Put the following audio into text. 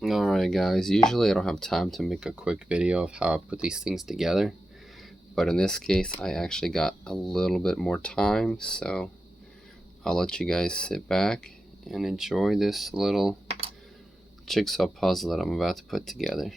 Alright guys, usually I don't have time to make a quick video of how I put these things together, but in this case I actually got a little bit more time, so I'll let you guys sit back and enjoy this little jigsaw puzzle that I'm about to put together.